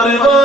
بڑو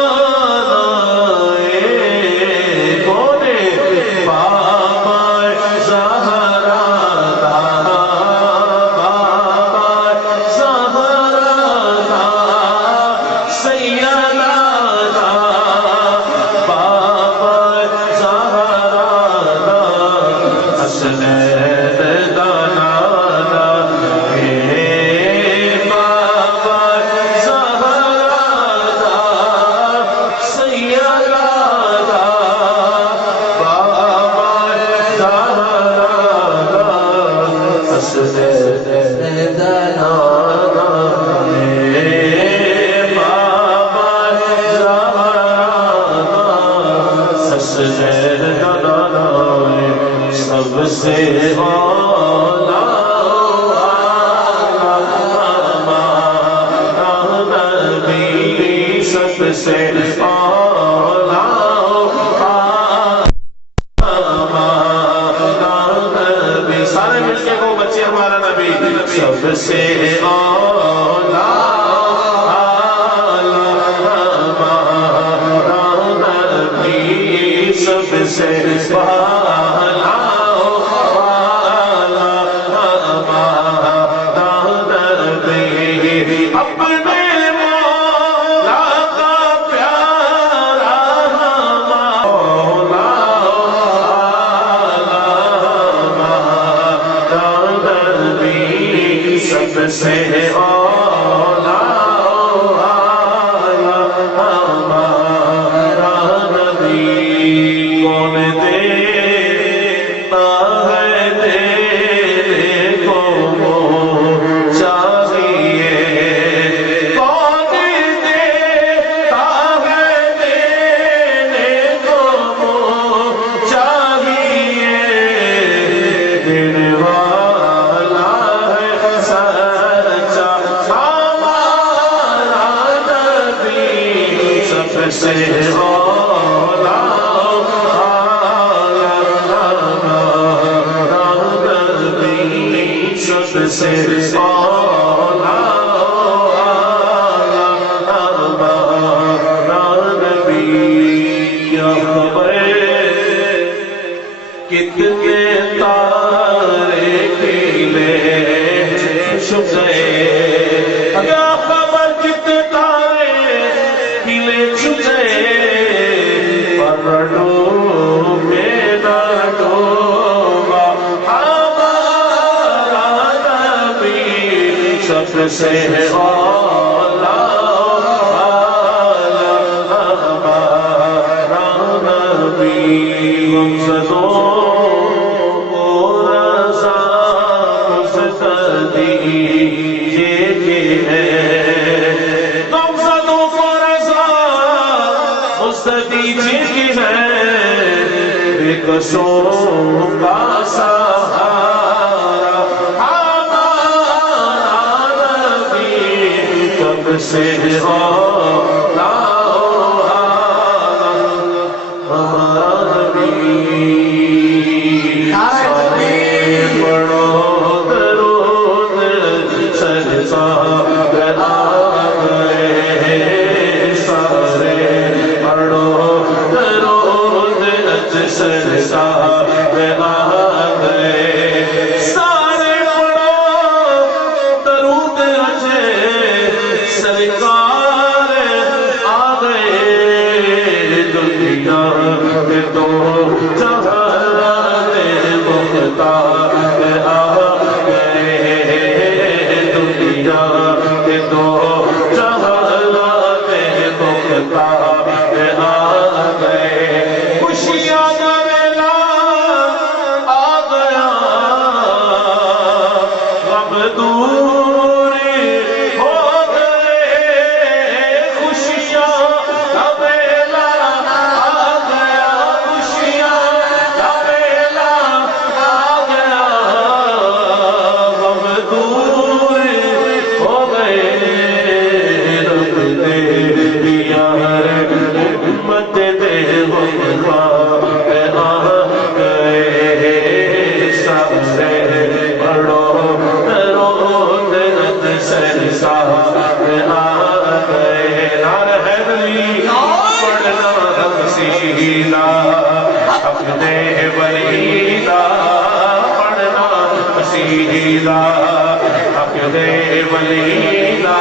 حفظ ولی دا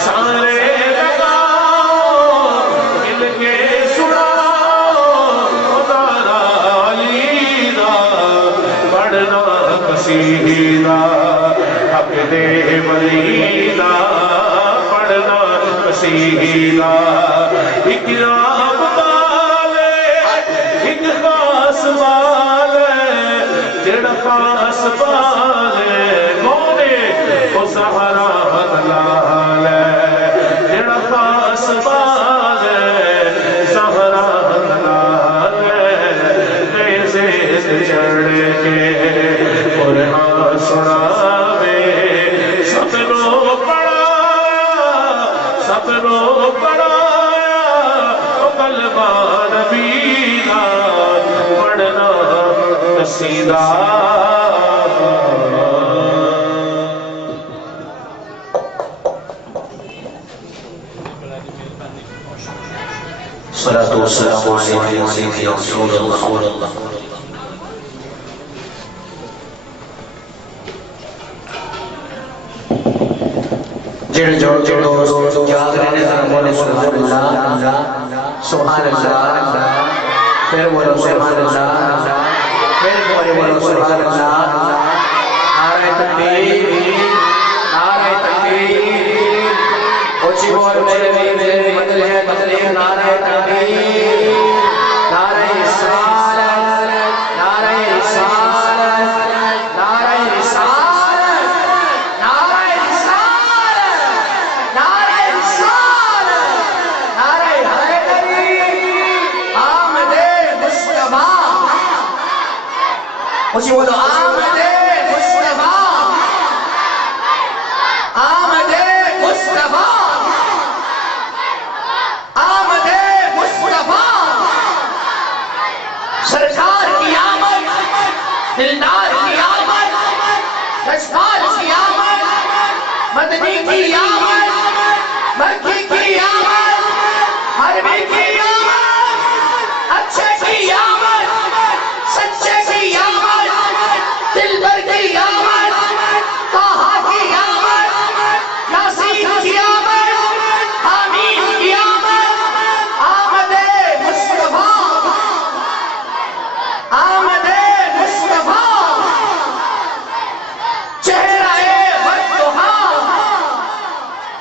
سارے لگاؤ مل کے سناؤ دارا علی دا پڑھنا قصیدہ حفظ ولی دا پڑھنا قصیدہ اکرام والے ایک خاص والے جڑا خاص والے مونے او سہارا دلال جڑا خاص والے سہارا دلال کیسے چڑھ کے قرآن سناوے سب رو پڑھا سب رو پڑھایا او قلبہ نبی دا پڑھنا قصیدہ صلاة والسلام علیکم یا رسول اللہ جڑ جوڑ یاد رہنے تک بولے سبحان اللہ پھر بولو سبحان اللہ پھر بولو سبحان اللہ نعرہ تکبیر نعرہ تکبیر اونچی بول میرے مطلب ہے نعرہ تکبیر نعرہ رسالت نعرہ رسالت نعرہ رسالت نعرہ رسالت نعرہ رسالت نعرہ حیدری آمد مصطفیٰ اونچی بولو آمد مصطفیٰ آمد مصطفیٰ آمد مصطفیٰ سرکار کی آمد دلدار کی آمد رشکار کی آمد مدنی کی آمد مکی کی آمد حربی کی آمد اچھے کی آمد سچے کی آمد دلبر کی آمد طاہا کی آمد یاسین کی آمد حمید کی آمد آمد مصطفیٰ آمد مصطفیٰ چہرہ والضحا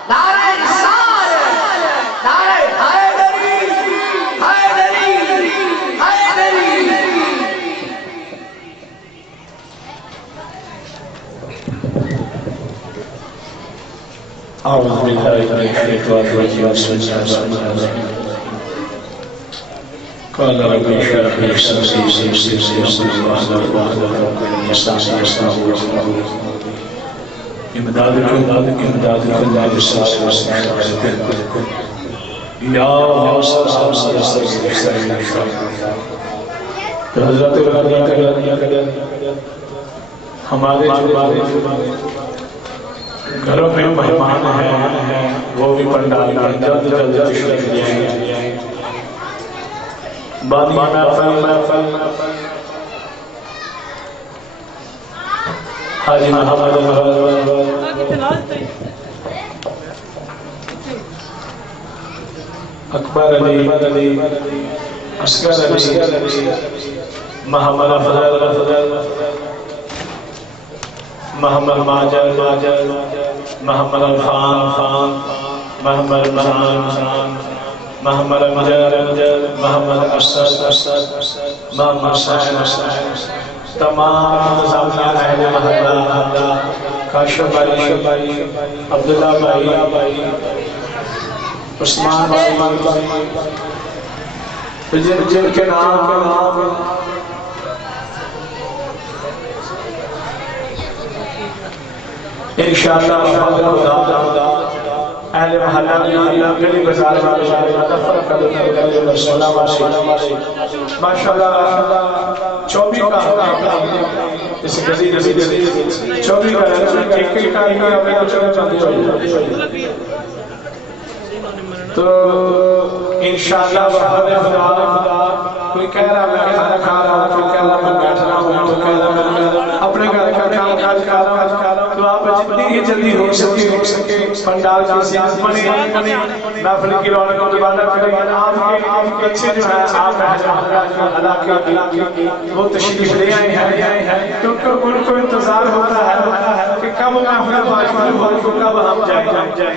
نعرہ رسالت نعرہ حیدری حیدری حیدری أعوذ بالله من الشيطان الرجيم بسم الله الرحمن الرحيم قال رب اشرح لي صدري ويسر لي أمري واحلل عقدة من لساني يفقهوا قولي إمدادكم لا يساس وسعكم يا حضرت ہمارے گھروں میں مہمان ہیں وہ بھی پنڈال میں جلد جلد تشریف لے آئیں بانی محفل حاجی محمد اکبر علی اصغر علی محمد افضل محمد ماجد محمد الخان محمد مران محمد امجد محمد اسد محمد حسین تمام زامیان اہل محلہ کاشف بھائی عبداللہ بھائی عثمان بھائی جن کے نام انشاءاللہ اہل محلہ گلی بزار ماشاءاللہ چوبی کا اس گزید چوبی کا ایک کا تو انشاءاللہ کوئی کہہ رہا میں کھانا کھا رہا ہوں کوئی کہہ رہا میں بیٹھ رہا ہوں کوئی کہہ رہا میں اپنے گھر کا کام کاج کر رہا ہوں تو آپ جتنی ہی جلدی ہو سکے پنڈال کی سیاست بنے محفل کی رونق کو دوبارہ کریں آپ کے اچھے جو ہے آپ علاقے کی وہ تشریف لے آئے ہیں کیونکہ ان کو انتظار ہوتا ہے کہ کب محفل کو کب ہم جائیں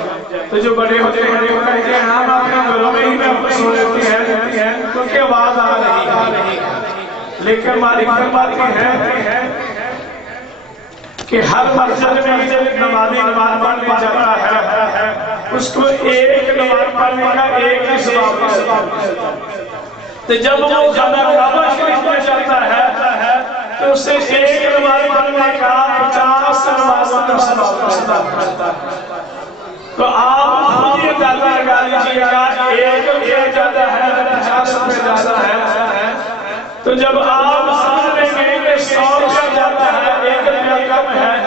تو جو بڑے ہوتے ہیں وہ کہتے ہیں ہم اپنے گھروں میں ہی محفل سن لیتے ہیں کیونکہ آواز آ رہی ہے لیکن ہماری بات ہے کہ ہر مسجد میں نمازی نماز پڑھنے جاتا ہے اس کو ایک نماز پڑھنے کا ایک ہی ثواب ملتا ہے تو جب وہ کعبہ شریف میں جاتا ہے تو اسے ایک نماز پڑھنے کا 50 نمازوں کا ثواب ملتا ہے تو آپ خود یہ اندازہ لگا لیجیے گا ایک روپیہ زیادہ ہے 50 روپے زیادہ ہے تو جب آپ سمجھ لیں گے کہ 100 روپیہ زیادہ ہے 1 روپیہ کم ہے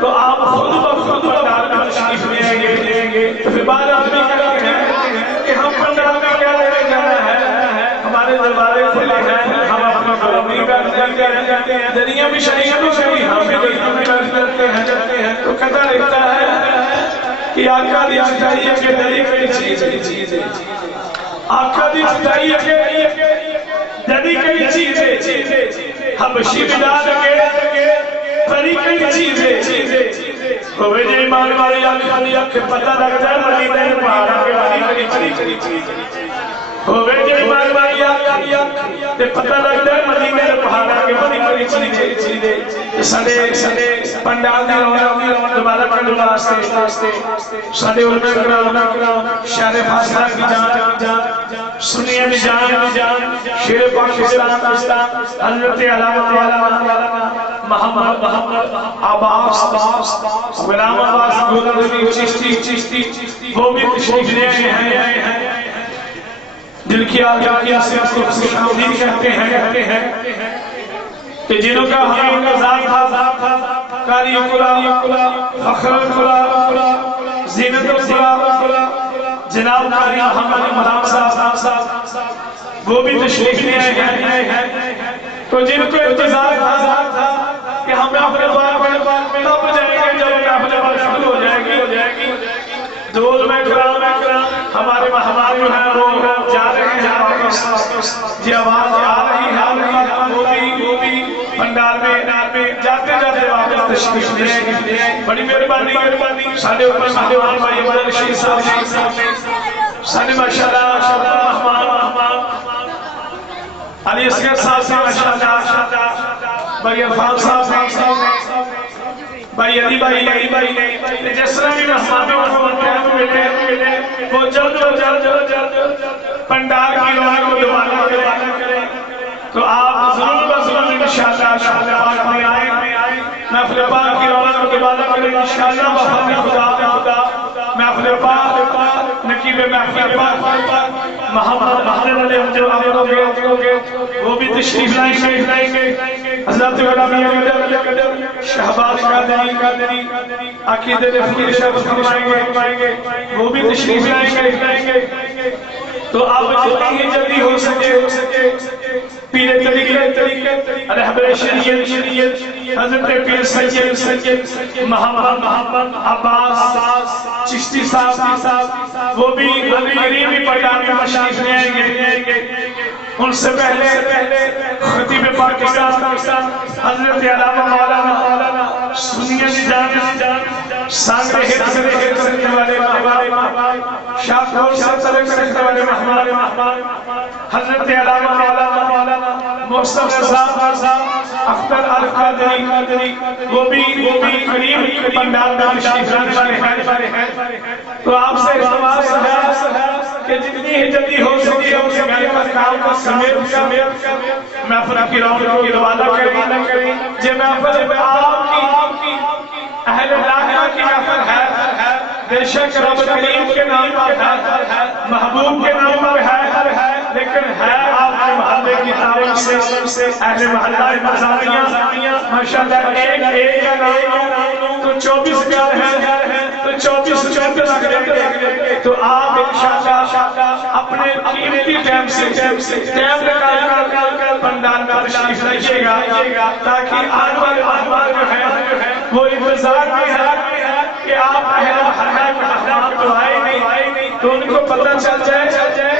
تو آپ خود بخود پنڈال میں تشریف لے آئیں گے تو پھر بعد آدمی کہتے ہیں کہ ہم پنڈال میں کیا لے جانا ہے ہمارے دروازے کھلے ہیں ہم اپنا گھروں میں بیٹھ جاتے ہیں دنیا بھی شریعت ہو گئی ہم بھی دنیا میں بیٹھ جاتے ہیں تو کہتا رہتا ہے کہ آقا دی چاہیے کہ دلی کئی چیز ہے آقا دی چاہیے کہ دلی کئی چیز ہے حبشی بلاد کے پری کئی چیز ہے ہوئے جی ایمان والی آقا کہ پتہ لگتا ہے مدینہ پہاڑا کے بڑی کئی چیز ہے ہوئے جی ایمان والی آقا کہ پتہ لگتا ہے مدینہ پہاڑا کے بڑی کئی چیز ہے سڑے پنڈال دی رونق دوبارہ کرنے واسطے سارے علماء کرام شہر فاصلہ کی جان سنیے بھی جان شیر پاکستان حضرت علامہ محمد عباس غلام عباس گولوی چشتی وہ بھی تشریف لے آئے ہیں دل کی آگیا سے اس کو خوش آمدید کہتے ہیں کہ جنہوں کا ہمیں انتظار تھا قاری اقلا فخر اقلا زینت اقلا جناب قاری محمد صاحب وہ بھی تشریف لے آئے ہیں تو جن کو انتظار تھا کہ ہمیں اپنے بار کب جائیں گے جب اپنے بار شروع ہو جائے گی دول میں کرام ہمارے مہمان جو ہیں وہ جا رہے ہیں واپس یہ آواز آ رہی ہے وہ بھی پنڈال میں جاتے واپس تشریف لے بڑی مہربانی سارے اوپر مہمان بھائی ہمارے رشید صاحب سارے ماشاءاللہ مہمان علی اصغر صاحب ماشاءاللہ بھائی عرفان صاحب بھائی علی بھائی جس طرح بھی مہمانوں کو ملے وہ جلد پنڈال کی رونق کو دوبارہ کریں تو آپ ضرور انشاءاللہ پاک میں آئیں محفل پاک کی رونق کو دوبارہ کریں انشاءاللہ بفضل خدا محفل پاک نقیب محفل پاک محمد علی جو وہ بھی تشریف لائیں گے حضرت غلامی شہباز قادری عقیدت فقیر شب فرمائیں گے وہ بھی تشریف لائیں گے تو آپ جتنی ہی جلدی ہو سکے پیر طریقے رہبر شریعت حضرت پیر سید محمد عباس چشتی صاحب وہ بھی قریبی پنڈال میں تشریف لے آئیں گے ان سے پہلے خطیب پاکستان حضرت علامہ مولانا سنیہ جان سانگرے ہت کرنے والے مہمان شاہکور سے تلک کرنے والے مہمان حضرت علامہ مولانا مصطفی صاحب اختر القادری وہ بھی قریب پنڈال میں تشریف لانے والے ہیں تو آپ سے سوال ہے کہ جتنی ہی جلدی ہو سکے اس گھر کا کام کا سمیت محفل کی رونق کو دوبارہ کریں یہ محفل آپ کی اہل علاقہ کی محفل ہے بے شک رب کریم کے نام پر ہے محبوب کے نام پر ہے لیکن ہے آپ کے محلے کی تعریف سے اہل محلہ نظامیہ ماشاءاللہ ایک کا نام تو 24 پیار ہے تو 24 لگ جائے تو آپ انشاءاللہ اپنے قیمتی ٹائم سے ٹائم نکال کر پنڈال میں تشریف لائیے گا تاکہ آنے والے جو ہے وہ انتظار میں ہے کہ آپ اہل محلہ کے مہمان تو آئے نہیں، تو ان کو پتہ چل جائے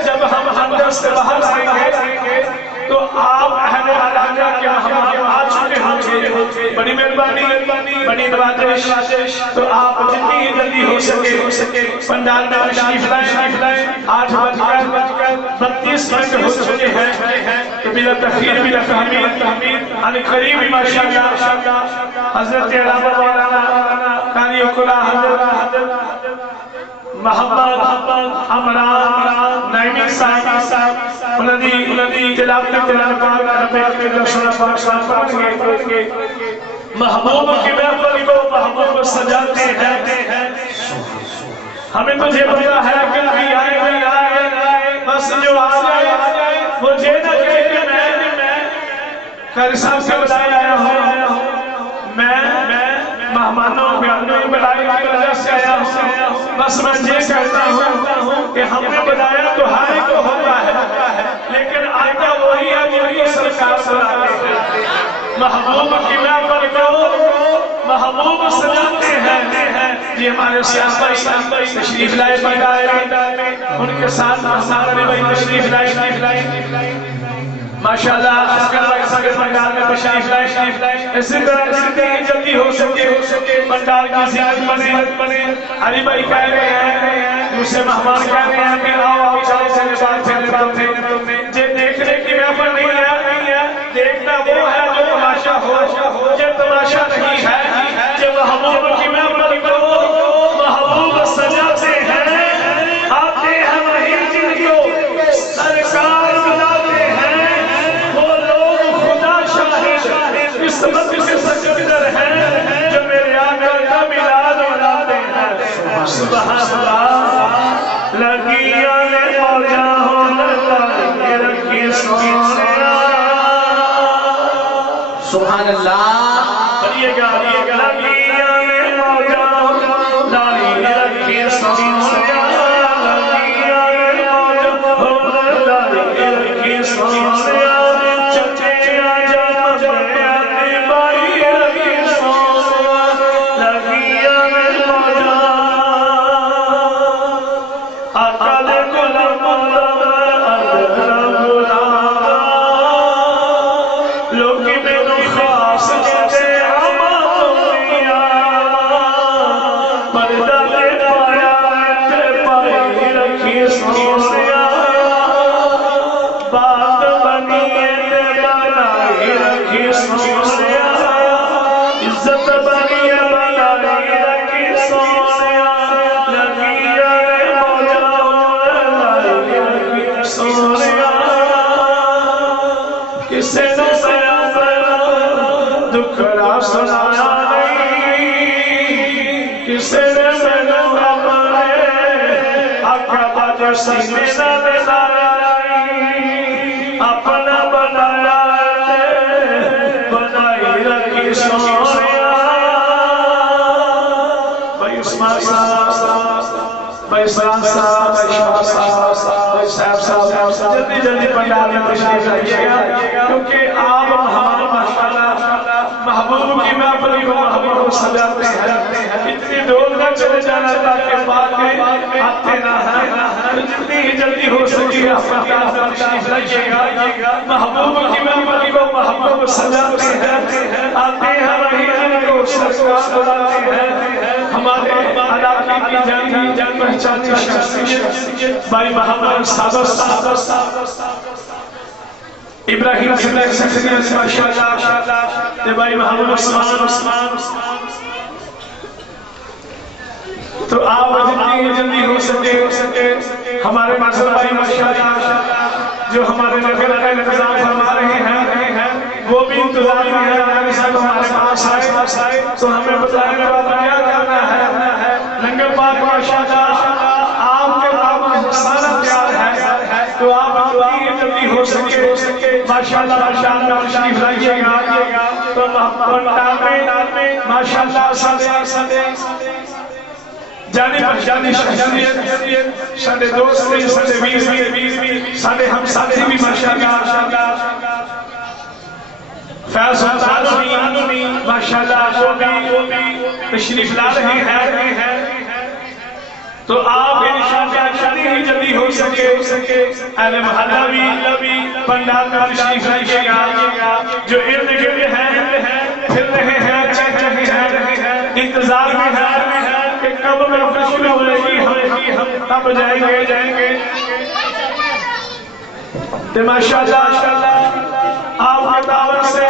جب ہم اندر سے باہر آئیں گے تو آپ اہل محلہ کے مہمان آ چکے ہوں گے۔ بڑی مہربانی، بڑی نوازش، تو آپ جتنی جلدی ہو سکے پنڈال میں تشریف لائیں۔ 8:32 ہو چکے ہیں تو بلا تخیر بلا تحمید عن قریب ماشاءاللہ حضرت علامہ مولانا قاری اقلا حضرت محمد عمران نعیمی صاحب بلندی تلاوت قرآن پاک کے درشن پاک پڑھیں گے۔ محبوب کی محفل کو محبوب سجاتے ہیں۔ ہمیں تجھے پتا ہے کہ نہیں آئے، بس جو آ جائے مجھے نہ کہے کہ میں قاری صاحب سے بلایا ہوں، میں مہمانوں کے اندر بلائی کی وجہ سے آیا ہوں، بس میں یہ کہتا ہوں کہ ہم نے بلایا تو ہائے تو ہوتا ہے، لیکن آئیتا وہی ہے جو سرکار بلاتے ہیں۔ محبوب کی محفل کو محبوب سجاتے ہیں۔ یہ ہمارے سیاست تشریف لائے پنڈال میں، ان کے ساتھ ہمارے بھائی تشریف لائے ماشاءاللہ اسکر بھائی سارے پنڈال میں تشریف لائے۔ اسی طرح جلدی ہو سکے پنڈال کی زیارت بنے۔ علی بھائی کہہ رہے ہیں، دوسرے مہمان کہہ رہے ہیں کہ آؤ چلے بات یہ دیکھنے کی محفل نہیں ہے، دیکھنا وہ ہے جو تماشا ہو، یہ تماشا نہیں ہے، جو محبوب کی محفل کو محبوب سجاتے ہیں، آتے ہیں وہی جن کو سرکار بلاتے ہیں، وہ لوگ خدا شاہد اس وقت سے سجدر ہیں جو میرے آقا کا میلاد مناتے ہیں۔ سبحان اللہ، لگیا نے موجہ ہو لگا رکھی سونے، سبحان اللہ، بڑھئے گا لگیا نے موجہ ہو لالی رکھی سونے، لگیا نے موجہ ہو لالی رکھی سونے، چچے آجا مجھے آتی بائی رکھی سونے، لگیا نے موجہ اکل گلم ادرم لوکی میں خاص جیتے ہماریا پردہ لے پایا تے پائی رکھی سویا، بات بنیے تے بنائی رکھی سویا، عزت بنیے بنائی رکھی سویا، لگیا رے موجہ لائی رکھی سویا، کسے نے دکھڑا سنایا نہیں، کسے نے اپنے اقربا جو سینے نہ دلائی، اپنا بنایا بنائی رکھی سویا۔ بھائی عثمان صاحب، بھائی سلام صاحب، بھائی شاہ صاحب، بھائی صاحب صاحب، جلدی پنڈال میں تشریف لائیے گا، کیونکہ آپ ہمارا ماشاءاللہ محبوب کی محفل کو محبوب سجاتے ہیں۔ اتنی دور نہ چلے جانا تاکہ بعد میں آتے نہ ہیں، جتنی جلدی ہو سکی آپ پنڈال میں تشریف لائیے گا۔ محبوب کی محفل کو محبوب سجاتے ہیں، آتے ہیں وہی جن کو سرکار بلاتے ہیں۔ ہمارے علاقے کی جان پہچانی شخصیت بھائی محمد صاحب ابراہیم صدیق سکریت ماشاءاللہ، بھائی محمد عثمان، تو آپ جلدی ہو سکے ہمارے مذہب بھائی ماشاءاللہ جو ہمارے نگر کا انتظام فرما رہے ہیں، وہ بھی انتظار میں ہے، ہمارے پاس آئے تو ہمیں بتائیں گے کیا کرنا ہے۔ لنگر پاک ماشاءاللہ آپ کے پاک سارا تیار ہے، تو آپ جلدی ہو سکے ماشاءاللہ تشریف لائیے گا، تو پنڈال میں ماشاءاللہ جانے پہچانے شخصیت، سارے دوست بھی، سارے ویر بھی، سارے ہم ساتھی بھی ماشاءاللہ فیض سلطان ماشاءاللہ وہ بھی تشریف لا رہے ہیں تو آپ انشاءاللہ جلدی ہو سکے اہل محلہ بھی پنڈال کا تشریف لائیے گا جو ارد گرد ہیں پھر رہے ہیں چل رہے ہیں انتظار میں ہیں کہ کب میں شروع ہوئے گی ہم تب جائیں گے تو ماشاءاللہ آپ کے دعوت سے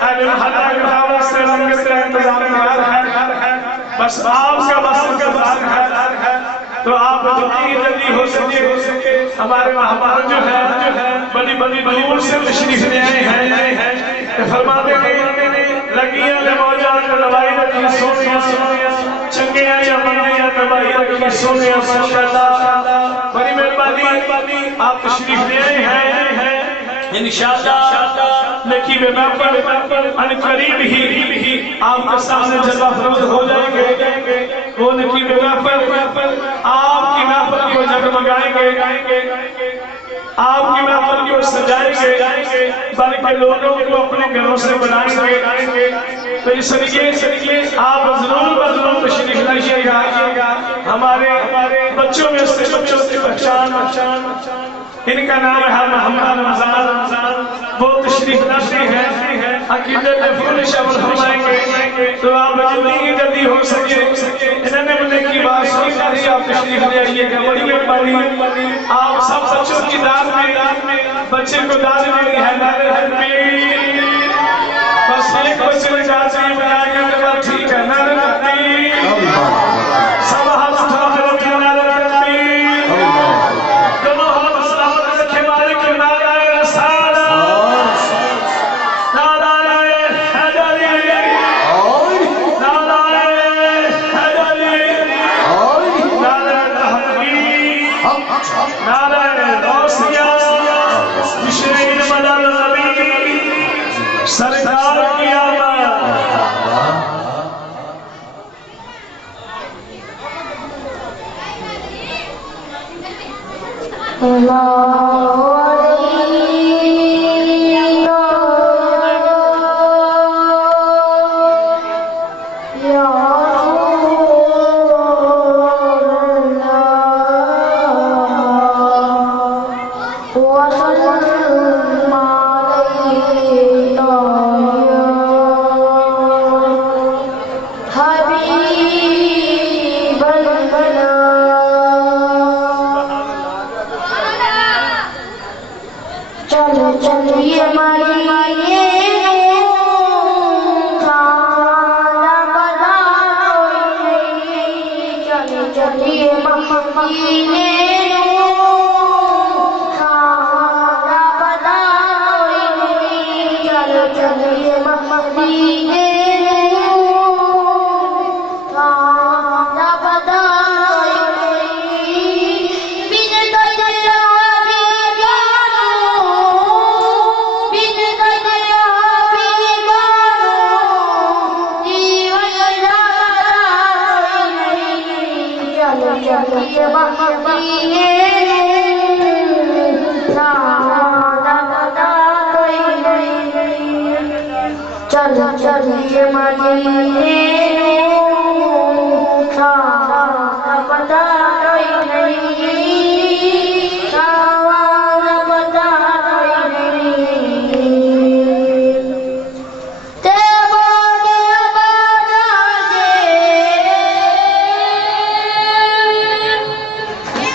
اہل محلہ کے دعوت سے رنگ سے انتظار ہے بس آپ کا بار ہے تو آپ جلدی ہو سکے ہمارے مہمان جو ہے بڑی دور سے تشریف لے آئے ہیں فرماتے ہیں لگیاں لے موجان لوائی رکھی سونیاں چنگیاں یا منگیاں لوائی رکھی سونیاں ماشاءاللہ بڑی مہربانی آپ تشریف لے آئے ہیں انشاءاللہ نکی بے پر ان قریب ہی آپ کے سامنے جلوہ فروز ہو جائیں گے وہ نکی بے پر آپ کی محفل کو جگمگائیں گے آپ کی محفل کو سجائیں گے بلکہ لوگوں کو اپنے گھروں سے بلائیں گے تو اس لیے آپ ضرور تشریف لائیے گا ہمارے بچوں میں سے بچوں کی پہچان ان کا نام ہے محمد رمضان وہ تشریف لاتے ہیں عقیدے میں پھول شامل فرمائیں گے تو آپ جلدی ہو سکے انہوں نے مجھے کی بات سنی چاہیے آپ تشریف لے آئیے گا بڑی مہربانی آپ سب بچوں کی داد میں بچے کو داد میں ہے نعرہ تکبیر بس ایک بچے نے چاہ چاہیے بنائے گا تو بات ٹھیک ہے نعرہ تکبیر سب ہاتھ اٹھا کر رکھیں نعرہ تکبیر دونوں ہاتھ سلامت رکھے مالک کے نعرہ رسالہ نعرہ حیدری نعرہ حیدری نعرہ تحقیق نعرہ غوثیہ مشرین مدد نبی سرکار کی آمد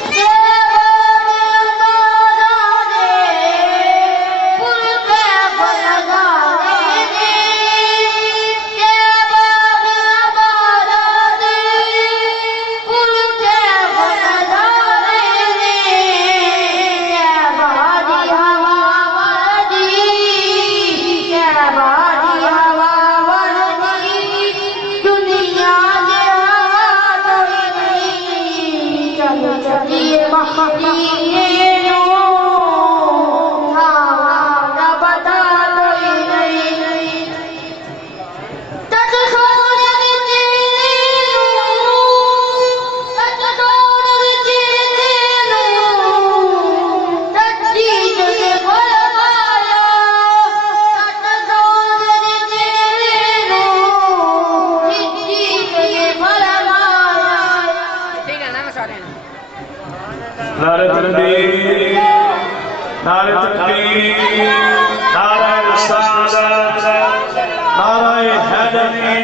Yeah. نعرہ تکبیر، نعرہ تکبیر، نعرہ رسالت، نعرہ حیدری،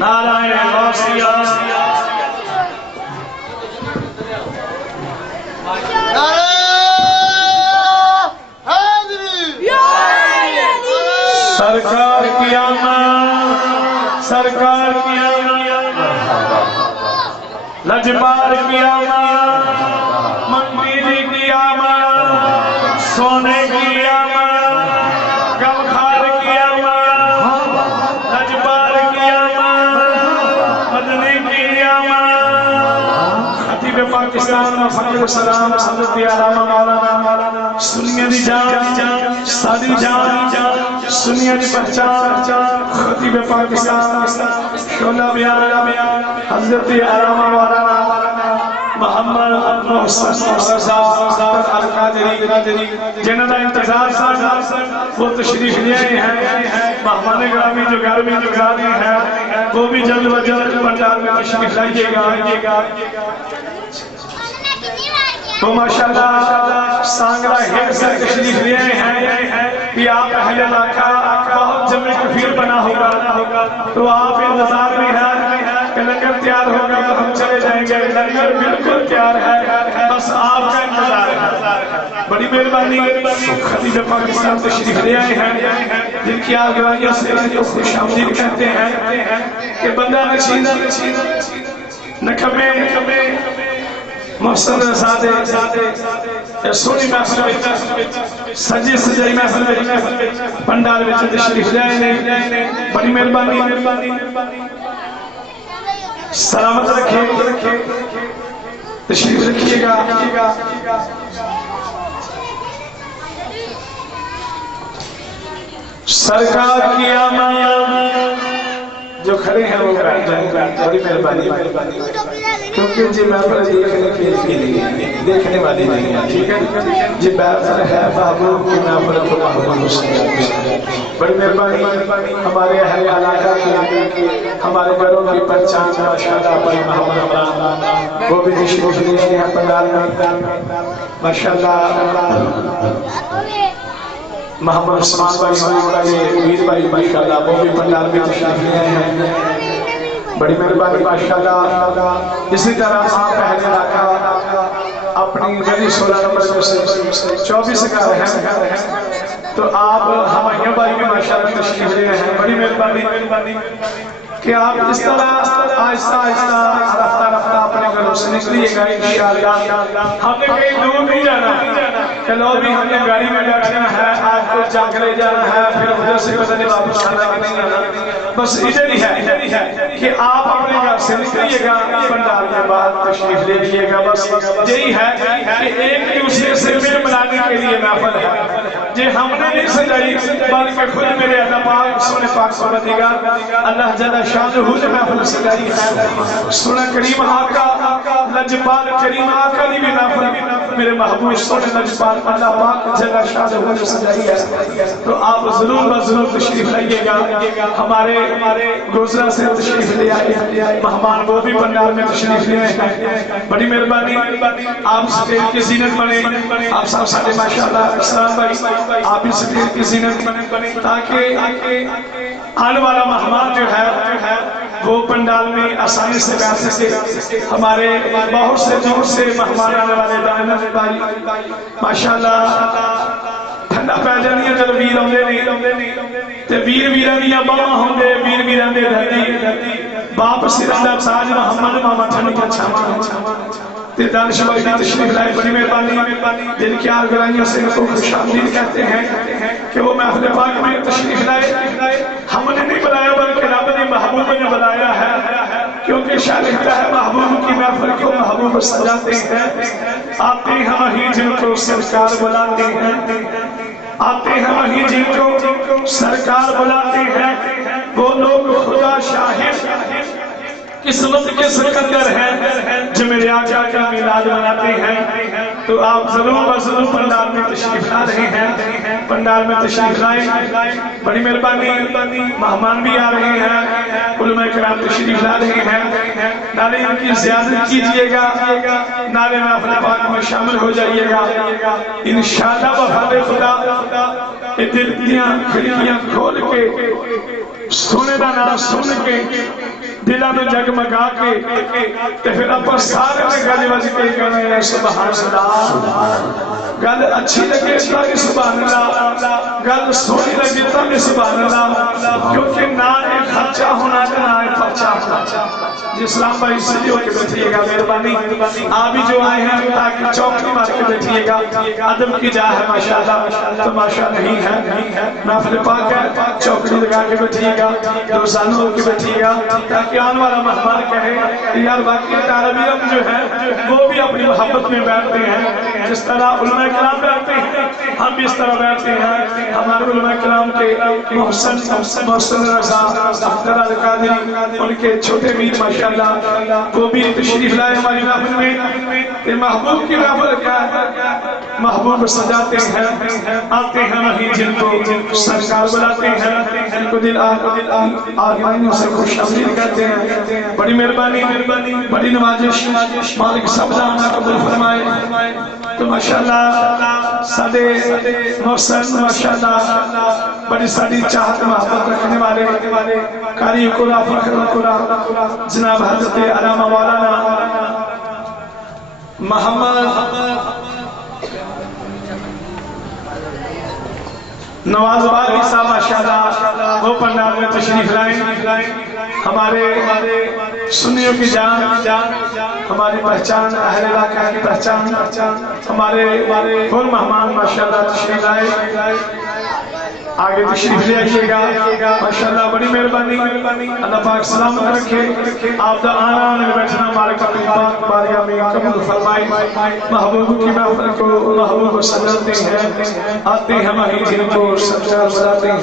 نعرہ غوثیہ، سرکار کی آمد، سرکار کی آمد، لجپال کی آمد، منگی جی کی آمد، سونے کی آمد، گمخار کی آمد، لجپال کی آمد، مدنی کی آمد، خطیب پاکستان محمد السلام حضرت علامہ مولانا سنیہ دی جان، سادی جان، سنیہ دی پہچان، خطیب پاکستان شعلہ بیان حضرت علامہ مولانا محمد محسن صاحب القادری جنہوں کا انتظار سا وہ تشریف لے آئے ہیں، مہمان گرامی جو گھر میں گزارے ہیں وہ بھی جلد و جلد پنڈال میں تشریف لائیے گا۔ تو ماشاءاللہ سانگرہ ہیڈ سے تشریف لے آئے ہیں کہ آپ اہل علاقہ بہت جمع کفیر بنا ہوگا، تو آپ انتظار میں ہیں کہ لنگر تیار ہوگا تو ہم چلے جائیں گے، لنگر بالکل تیار ہے، بس آپ کا انتظار ہے۔ بڑی مہربانی خطیب پاکستان تشریف لے آئے ہیں جن کی آگواہیوں سے جو خوش آمدید کہتے ہیں کہ بندہ نشین نکمے محسن رسادے سونی محفل سجی سجائی محفل پنڈال میں تشریف لے آئے، بڑی مہربانی سلامت رکھے، تشریف رکھیے گا۔ سرکار کی آمد، جو کھڑے ہیں وہ بیٹھ جائیں، بڑی مہربانی، کیونکہ جی محفل دیکھنے والی نہیں ہے، ٹھیک ہے جی بہتر ہے محبوب کی محفل کو محبوب مسلم۔ بڑی مہربانی ہمارے اہل علاقہ کی، ہمارے گھروں کی پہچان ماشاءاللہ بڑی محمد عمران وہ بھی تشریف لے ہیں پنڈال میں ماشاءاللہ، محمد عثمان بھائی ویر بھائی ماشاءاللہ وہ بھی پنڈال میں تشریف لے ہیں، بڑی مہربانی ماشاءاللہ۔ اسی طرح آپ اہل علاقہ اپنی گلی 16 نمبر سے 24 کا رہن تو آپ ہمائیوں بھائی بھی ماشاءاللہ تشریف لے ہیں، بڑی مہربانی کہ آپ اس طرح آہستہ آہستہ رفتہ اپنے گھروں سے نکلیے گا انشاءاللہ۔ ہم نے کہیں دور نہیں جانا، چلو بھی ہم نے گاڑی میں بیٹھنا ہے، آج کو جاگرے جانا ہے، پھر ادھر سے پتہ نہیں واپس آنا کہ نہیں آنا، بس ادھر ہی ہے کہ آپ اپنے گھر سے نکلیے گا، پنڈال کے بعد تشریف لے جائیے گا، بس یہی ہے کہ ایک دوسرے سے مل ملانے کے لیے محفل ہے، جی ہم نے نہیں سجائی بلکہ خود میرے اللہ پاک سونے پاک پروردگار اللہ جل شانہ نے محفل سجائی ہے۔ سونا کریم آقا لجپال کریم آقا نے بھی محفل میرے محبوب سونے لجپال اللہ پاک جل شانہ نے سجائی ہے، تو آپ ضرور تشریف لائیے گا۔ ہمارے گوزرا سے تشریف لے آئے مہمان وہ بھی پنڈال میں تشریف لے آئے، بڑی مہربانی آپ سفید کی زینت بنے، آپ صاحب ساتھ ماشاءاللہ اسلام بھائی آپ بھی سفید کی زینت بنے تاکہ آنے والا مہمان جو ہے وہ پنڈال میں آسانی سے بیٹھ سکے۔ ہمارے بہت سے دور سے مہمان آنے والے دائنہ بھائی ماشاءاللہ ٹھنڈا پہ جانیاں جب ویر ہوندے نہیں تے ویر ویرانیاں بابا ہوندے ویر ویران دے دھرتی باپ سرندہ تاج محمد ماما ٹھنڈ کا چھاما تے دانش بھائی تشریف لائے، بڑی مہربانی دل کی آگرائیوں سے ان کو خوش آمدید کہتے ہیں کہ وہ محفل پاک میں تشریف لائے۔ ہم نے نہیں بلایا بلکہ رب نے محبوب نے بلایا ہے، کیونکہ شاید ہے محبوب کی محفل کو محبوب سجاتے ہیں، آتے ہیں وہی جن کو سرکار بلاتے ہیں، آتے ہیں وہی جن کو سرکار بلاتے ہیں، وہ لوگ خدا شاہد قسمت کے سکندر ہیں جو میرے آقا کا میلاد مناتے ہیں، تو آپ ضرور پنڈال میں تشریف لا رہے ہیں، پنڈال میں تشریف لائیں، بڑی مہربانی مہمان بھی آ رہے ہیں، علماء کرام تشریف لا رہے ہیں، تعلیم کی زیادت کیجئے گا، نعرے محفل پاک میں شامل ہو جائیے گا انشاءاللہ بفضل خدا دلکیاں کھڑکیاں کھول کے سونے دا نام سن کے دلہ میں جگمگا کے پھر اپر سارے میں گل وج کے کہنے سبحان اللہ، گل اچھی لگے تا کہ سبحان اللہ، گل سونی لگے تا کہ سبحان اللہ، کیونکہ نہ ایک خرچہ ہونا کہ نہ ایک خرچہ ہونا۔ جی اسلام بھائی سجیو کے بیٹھئے گا، مہربانی آپ بھی جو آئے ہیں تاکہ چوکی مار کے بیٹھئے گا، ادب کی جا ہے ماشاءاللہ تماشا نہیں ہے، محفل پاک ہے، چوکڑی لگا کے بیٹھئے گا، دوستانوں ہو کے بیٹھئے گا تاکہ آن والا مہمان کہے یار واقعی طالبیت جو ہے وہ بھی اپنی محبت میں بیٹھتے ہیں، جس طرح علماء کرام بیٹھتے ہیں ہم بھی اس طرح بیٹھتے ہیں۔ ہمارے علماء کرام کے محسن رضا اختر القادری ان کے چھوٹے بھی ماشاءاللہ وہ بھی تشریف لائے ہماری محفل میں، محبوب کی محفل کا محبوب سجاتے ہیں، آتے ہیں وہیں جن کو سرکار بلاتے ہیں، جن کو دل آرمانیوں سے خوش آمدید کہتے ہیں۔ بڑی مہربانی بڑی نوازش مالک سب جانا قبول فرمائے۔ تو ماشاءاللہ سادے محسن ماشاءاللہ بڑی ساری چاہت محبت رکھنے والے قاری قرآن فخر القرآن جناب حضرت علامہ مولانا محمد نواز والی صاحب ماشاءاللہ وہ پنڈال میں تشریف لائیں، ہمارے سنیوں کی جان، ہماری پہچان، اہل علاقہ کی پہچان، ہمارے کل مہمان ماشاءاللہ تشریف لائے، آگے تشریف لے آئیے گا ماشاءاللہ بڑی مہربانی، اللہ پاک سلامت رکھے، آپ دا آنا میں بیٹھنا ہمارے قبل پاک بارگاہ میں قبول فرمائے۔ محبوب کی محفل کو محبوب سجاتے ہیں، آتے ہیں وہیں جن کو سجا بلاتے ہیں۔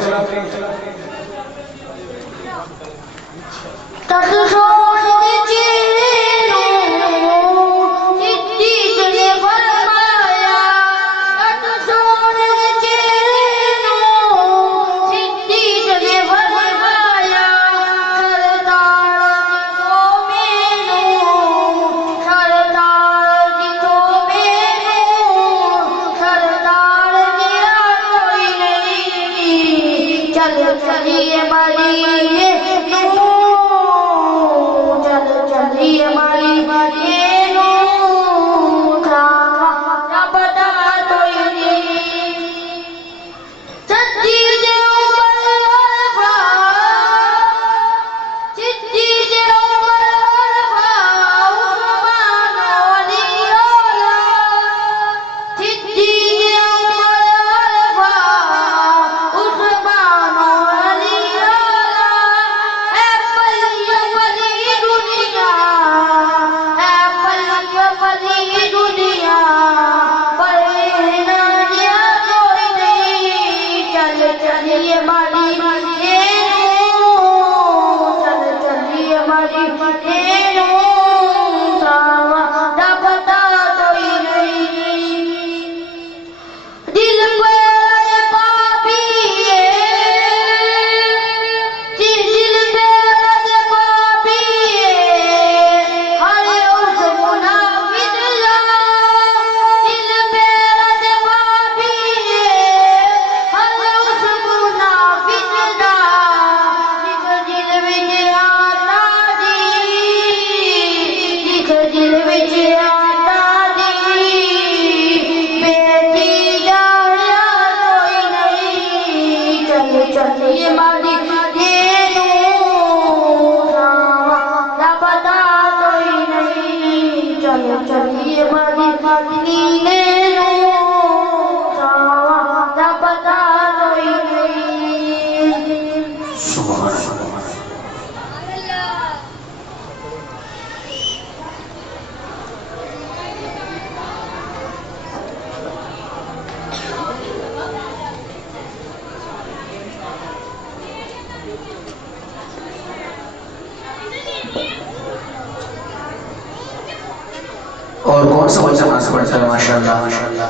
اور کون سا بچہ ناز پڑھتا ہے ماشاءاللہ؟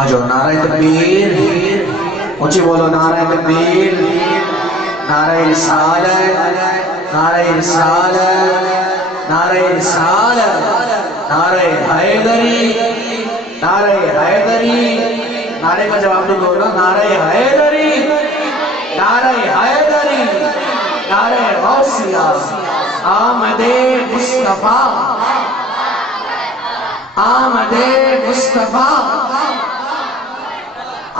آجو نعرہ تکبیر، اونچی بولو نعرہ تکبیر، نعرہ رسالت، نعرہ رسالت، نعرہ رسالت نعرہ حیدری نعرہ حیدری نعرے کا جواب تو دو نا نعرہ حیدری نعرہ حیدری نعرہ غوثیہ آمد مصطفیٰ آمد مصطفیٰ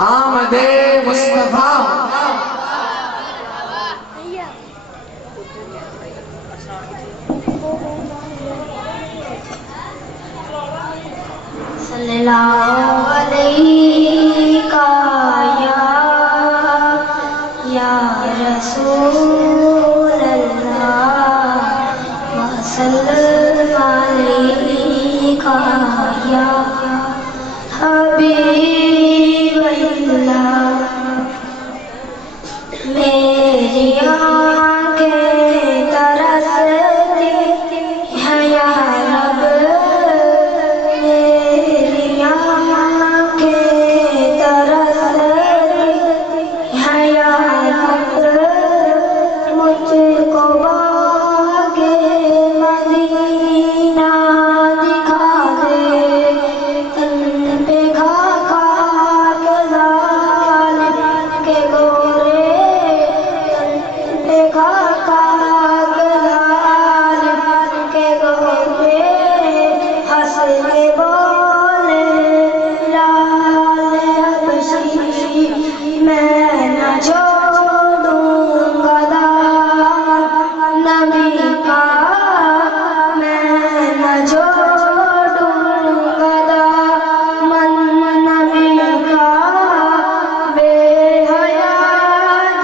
آمد مصطفیٰ صلی اللہ علیہ یا رسول اللہ وسلم علیہ یا حبیب اللہ میری آنکھیں ترستی ہیں یا رب میری آنکھیں ترستی ہیں یا رب مجھ کو باغ مدینہ دکھا دے تن پہ گھا خاک ظالم کے گورے تن پہ گھا خاک ظالم کے گورے ہنس کے بولے لال حبشی میں نہ چھوڑوں گا دامن نبی کا میں نہ چھوڑوں گا دامن نبی کا بے حیا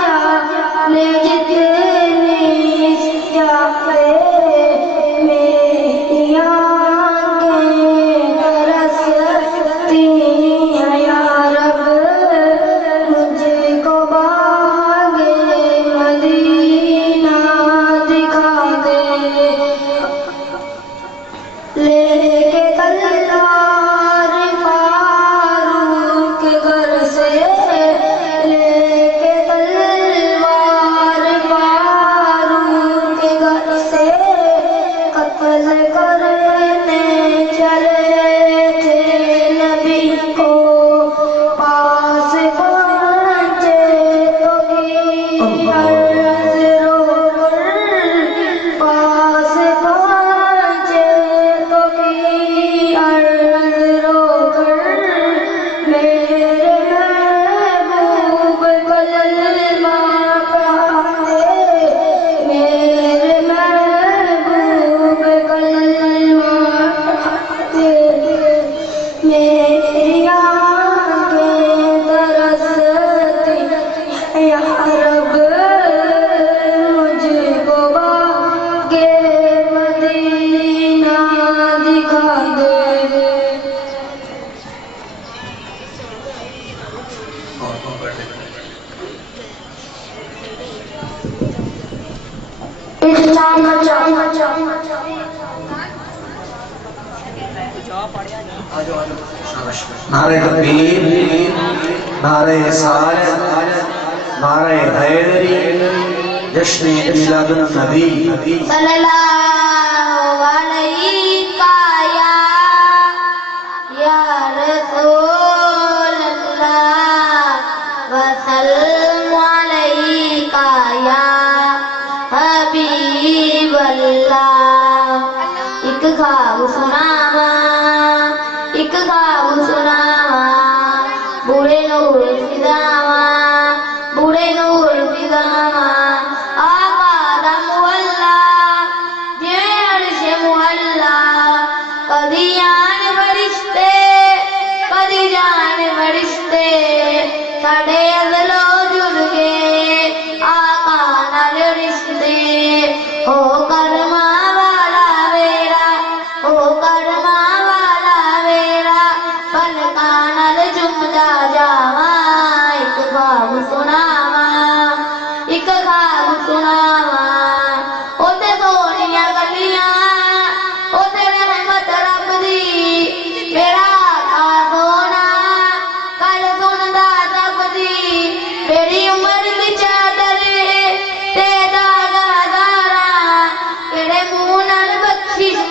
جانے جتنی جاتے میری آنکھیں ترستی ہیں یا رب مجھ کو باغ مدینہ دکھا دے لے کے تلوار فاروق گھر سے لے کے تلوار فاروق گھر سے قتل کرنے چلے تھے نبی کو پاس پہنچے تو کی عرض رو کر پاس پہنچے تو کی عرض رو کر میرے محبوب کلمہ پڑھتے میرے محبوب کلمہ پڑھتے میری آنکھیں ترستی ہیں یا رب مجھ کو باغ مدینہ دکھا دے نعرہ تکبیر نعرہ رسالت نعرہ حیدری جشن میلاد النبی صلی اللہ علیہ یا رسول اللہ وسلم علیہ یا حبیب اللہ ایک خواب سناواں ایک خواب سناواں بوڑھے نور فضاواں بوڑھے نور فضاواں آقا دا مولا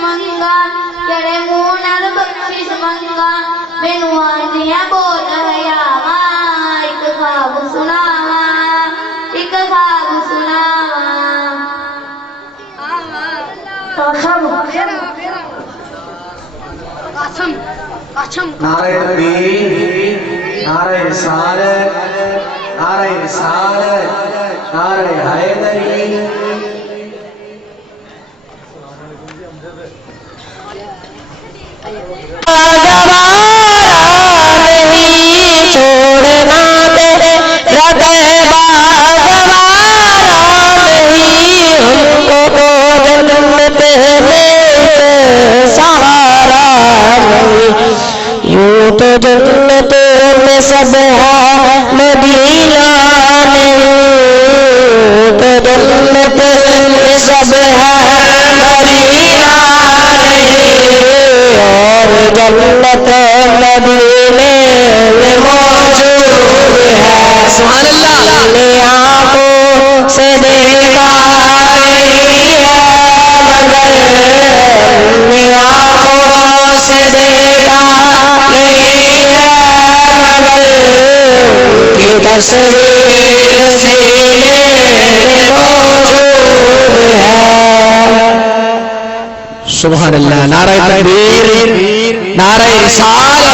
منگا تیرے منہ نال بخشش منگا مینوں آندیاں بول حیاواں ایک خواب سناواں ایک خواب سناواں نعرہ تکبیر نعرہ رسالت نعرہ رسالت نعرہ حیدری سب ہے مدینہ نہیں تو جنت سب ہے مدینہ نہیں اور جنت مدینے میں موجود ہے سبحان اللہ اپنی آنکھوں سے دیکھا نہیں ہے مگر اپنی آنکھوں سے دیکھا نہیں ہے تصویر سینے میں موجود ہے سبحان اللہ نعرہ تکبیر نعرہ رسالت